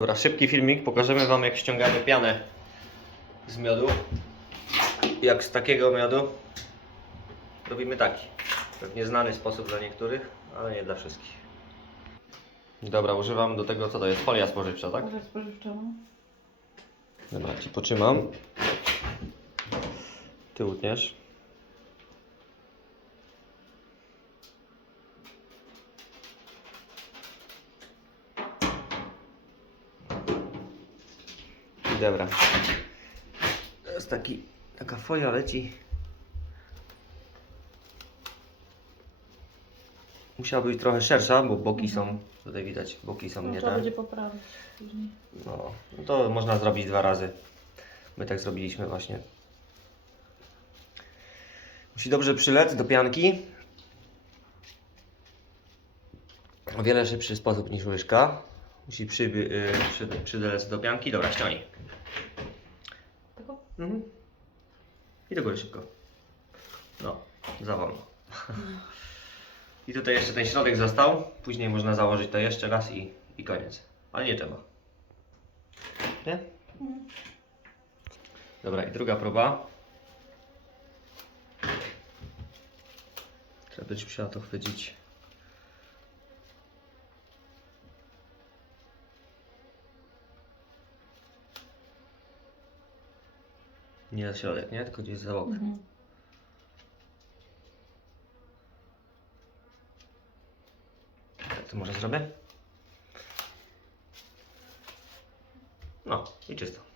Dobra, szybki filmik. Pokażemy Wam jak ściągamy pianę z miodu. Jak z takiego miodu robimy taki. Pewnie znany sposób dla niektórych, ale nie dla wszystkich. Dobra, używam do tego, co to jest? Folia spożywcza, tak? Może spożywcza, no. Dobra, Ci potrzymam. Ty utniesz. Dobra. Teraz taki, taka folia leci. Musiała być trochę szersza, bo boki są, tutaj widać, boki są no nie trzeba będzie poprawić później. No, no to można zrobić dwa razy. My tak zrobiliśmy właśnie. Musi dobrze przylec do pianki. O wiele szybszy sposób niż łyżka. Musi przy, yy, przy, do pianki. Dobra, ściągnij. Tego? Mhm. I do góry szybko. No, za wolno. I tutaj jeszcze ten środek został. Później można założyć to jeszcze raz i, i koniec. Ale nie trzeba. Nie? Dobra, i druga próba. Trzeba być musiała to chwycić. Nie za środek, nie? Tylko gdzieś za bok. Mhm. Tak to może zrobię? No i czysto.